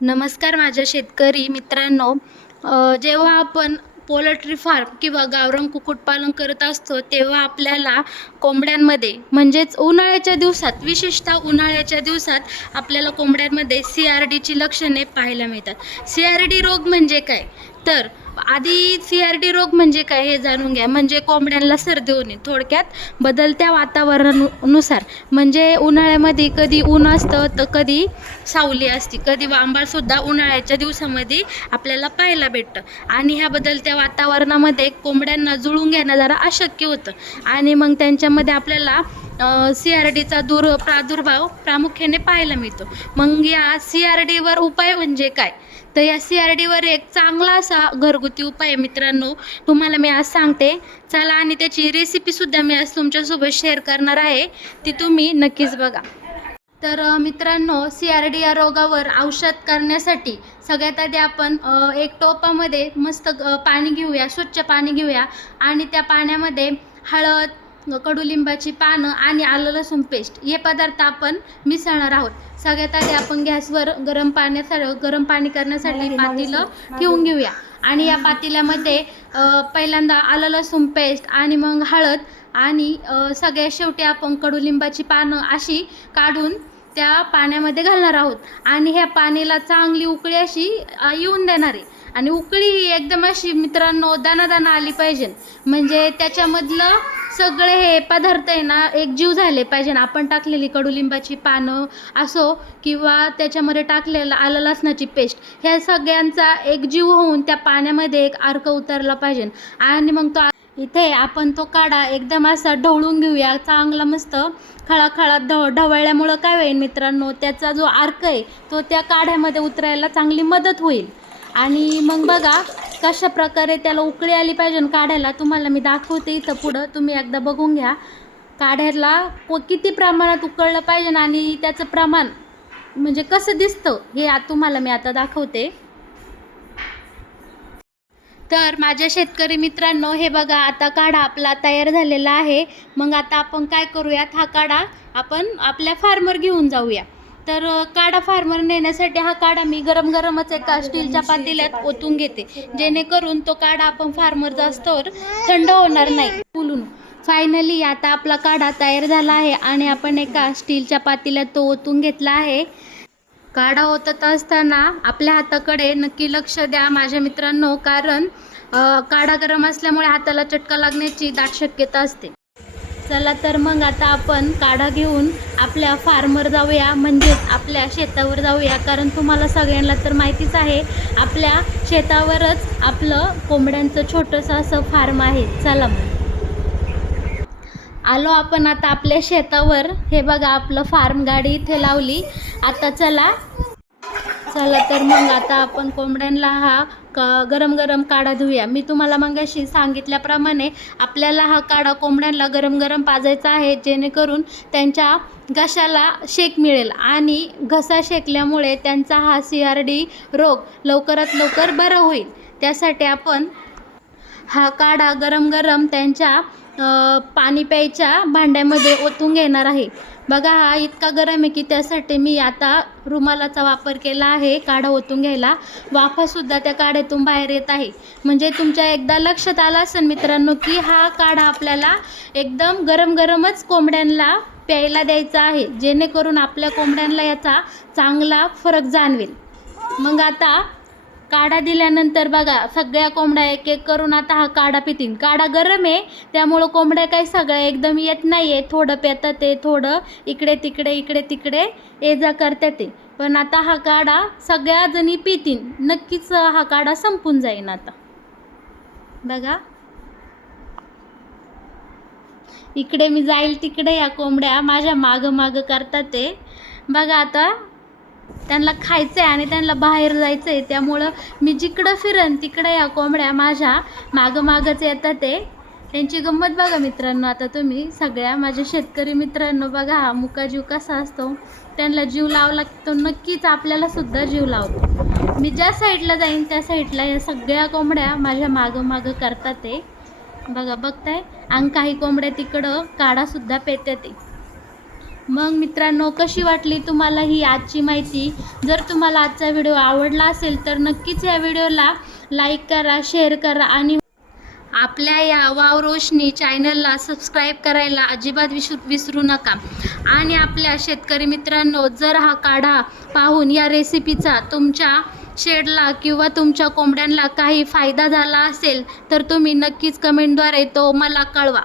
नमस्कार माझ्या शेतकरी मित्रांनो. जेव्हा आपण पोल्ट्री फार्म किंवा गावरान कुक्कुटपालन करत असतो तेव्हा आपल्याला कोंबड्यांमध्ये म्हणजेच उन्हाळ्याच्या दिवसात, विशेषतः उन्हाळ्याच्या दिवसात आपल्याला कोंबड्यांमध्ये CRDची लक्षणे पाहायला मिळतात. CRD रोग म्हणजे काय? तर आधी CRD रोग म्हणजे काय हे जाणून घ्या. म्हणजे कोंबड्यांना सर्दी होणे. थोडक्यात बदलत्या वातावरणानुसार म्हणजे उन्हाळ्यामध्ये कधी ऊन असतं तर कधी सावली असते, कधी सुद्धा उन्हाळ्याच्या दिवसामध्ये आपल्याला पाहायला भेटतं. आणि ह्या बदलत्या वातावरणामध्ये कोंबड्यांना जुळून घेणं जरा अशक्य होतं आणि मग त्यांच्यामध्ये आपल्याला CRDचा प्रादुर्भाव प्रामुख्याने पाहायला मिळतो. मग या CRDवर उपाय म्हणजे काय? तर या CRDवर एक चांगला असा घरगुती उपाय आहे मित्रांनो, तुम्हाला मी आज सांगते. चला, आणि त्याची रेसिपीसुद्धा मी आज तुमच्यासोबत शेअर करणार आहे, ती तुम्ही नक्कीच बघा. तर मित्रांनो, CRD या रोगावर औषध करण्यासाठी सगळ्यात आधी आपण एक टोपामध्ये मस्त पाणी घेऊया, स्वच्छ पाणी घेऊया आणि त्या पाण्यामध्ये हळद, कडुलिंबाची पानं आणि आलं लसूण पेस्ट हे पदार्थ आपण मिसळणार आहोत. सगळ्यात आधी आपण गॅसवर गरम पाणी करण्यासाठी पातेलं ठेवून घेऊया आणि या पातेल्यामध्ये पहिल्यांदा आलं लसूण पेस्ट आणि मग हळद आणि सगळ्यात शेवटी आपण कडुलिंबाची पानं अशी काढून त्या पाण्यामध्ये घालणार आहोत आणि ह्या पाण्याला चांगली उकळी अशी येऊन देणार आहे. आणि उकळी ही एकदम अशी मित्रांनो दाना आली पाहिजे, म्हणजे त्याच्यामधलं सगळे हे पदार्थ आहे ना एकजीव झाले पाहिजे. आपण टाकलेली कडुलिंबाची पानं असो किंवा त्याच्यामध्ये टाकलेलं आलं लसणाची पेस्ट, ह्या सगळ्यांचा एकजीव होऊन त्या पाण्यामध्ये एक अर्क उतरला पाहिजे. आणि मग तो इथे आपण तो काढा एकदम असा ढवळून घेऊया. चांगला मस्त खळाखळा ढवळल्यामुळं काय होईल मित्रांनो, त्याचा जो अर्क आहे तो त्या काढ्यामध्ये उतरायला चांगली मदत होईल. आणि मग बघा कशा प्रकारे त्याला उकळी आली पाहिजे काढ्याला, तुम्हाला मी दाखवते इथं पुढं, तुम्ही एकदा बघून घ्या. काढ्याला किती प्रमाणात उकळलं पाहिजे आणि त्याचं प्रमाण म्हणजे कसं दिसतं हे तुम्हाला मी आता दाखवते. तर माझ्या शेतकरी मित्रांनो, हे बघा आता काढा आपला तयार झालेला आहे. मग आता आपण काय करूयात, हा काढा आपण आपल्या फार्मर घेऊन जाऊया. तर काढा फार्मर नेण्यासाठी हा काढा मी गरमच एका स्टीलच्या पातेल्यात ओतून घेते, जेणेकरून तो काढा आपण फार्मर जास्तवर थंड होणार नाही फुलून. फायनली आता आपला काढा तयार झाला आहे आणि आपण एका स्टीलच्या पातेल्यात तो ओतून घेतला आहे. काढा ओतत असताना आपल्या हाताकडे नक्की लक्ष द्या माझ्या मित्रांनो, कारण काढा गरम असल्यामुळे हाताला चटका लागण्याची दाट शक्यता असते. चला तर मग आता आपण काढा घेऊन आपल्या फार्मर जाऊया, म्हणजेच आपल्या शेतावर जाऊया. कारण तुम्हाला सगळ्यांना तर माहितीच आहे, आपल्या शेतावरच आपलं कोंबड्यांचं छोटंसं असं फार्म आहे. चला मग आलो आपण आता आपल्या शेतावर. हे बघा आपलं फार्म गाडी इथे लावली. आता चला तर मग आता आपण कोंबड्यांना हा गरम काढा धुया. मी तुम्हाला मगाशी सांगितल्याप्रमाणे आपल्याला हा काढा कोंबड्यांना गरम पाजायचा आहे, जेणेकरून त्यांच्या घशाला शेक मिळेल आणि घसा शेकल्यामुळे त्यांचा हा CRD रोग लवकरात लवकर बरा होईल. त्यासाठी आपण हा काढा गरम त्यांच्या पाणी प्यायच्या भांड्यामध्ये ओतून घेणार आहे. बघा हा इतका गरम आहे की त्यासाठी मी आता रुमालाचा वापर केला आहे काढा ओतून घ्यायला. वाफासुद्धा त्या काढ्यातून बाहेर येत आहे. म्हणजे तुमच्या एकदा लक्षात आलं असेल मित्रांनो की हा काढा आपल्याला एकदम गरमच कोंबड्यांना प्यायला द्यायचा आहे, जेणेकरून आपल्या कोंबड्यांना याचा चांगला फरक जाणवेल. मग आता काढा दिल्यानंतर बघा सगळ्या कोंबड्या एक करून आता हा काढा पितील. काढा गरम आहे त्यामुळं कोंबड्या काही सगळ्या एकदम येत नाही आहे, थोडं पेतात ते, थोडं इकडे तिकडे ये जा करतात ते. पण आता हा काढा सगळ्या जणी पितील, नक्कीच हा काढा संपून जाईन. आता बघा इकडे मी जाईल तिकडे या कोंबड्या माझ्या मागं करतात ते. बघा आता त्यांना खायचं आहे आणि त्यांना बाहेर जायचं आहे, त्यामुळं मी जिकडं फिरन तिकडे या कोंबड्या माझ्या मागंच येतात ते. त्यांची गंमत बघा मित्रांनो. आता तुम्ही सगळ्या माझ्या शेतकरी मित्रांनो बघा हा मुका जीव कसा असतो, त्यांना जीव लावला तो नक्कीच आपल्यालासुद्धा जीव लावतो. मी ज्या साईडला जाईन त्या साईडला या सगळ्या कोंबड्या माझ्या मागं करतात ते. बघा बघताय, आणि काही कोंबड्या तिकडं काढासुद्धा पेतात ते. मग मित्रांनो, कशी वाटली तुम्हाला ही आजची माहिती? जर तुम्हाला आजचा व्हिडिओ आवडला असेल तर नक्कीच या व्हिडिओला लाईक करा, शेअर करा आणि आपल्या या वाव रोशनी चॅनलला सबस्क्राईब करायला अजिबात विसरू नका. आणि आपल्या शेतकरी मित्रांनो, जर हा काढा पाहून या रेसिपीचा तुमच्या शेडला किंवा तुमच्या कोंबड्यांना काही फायदा झाला असेल तर तुम्ही नक्कीच कमेंटद्वारे तो मला कळवा.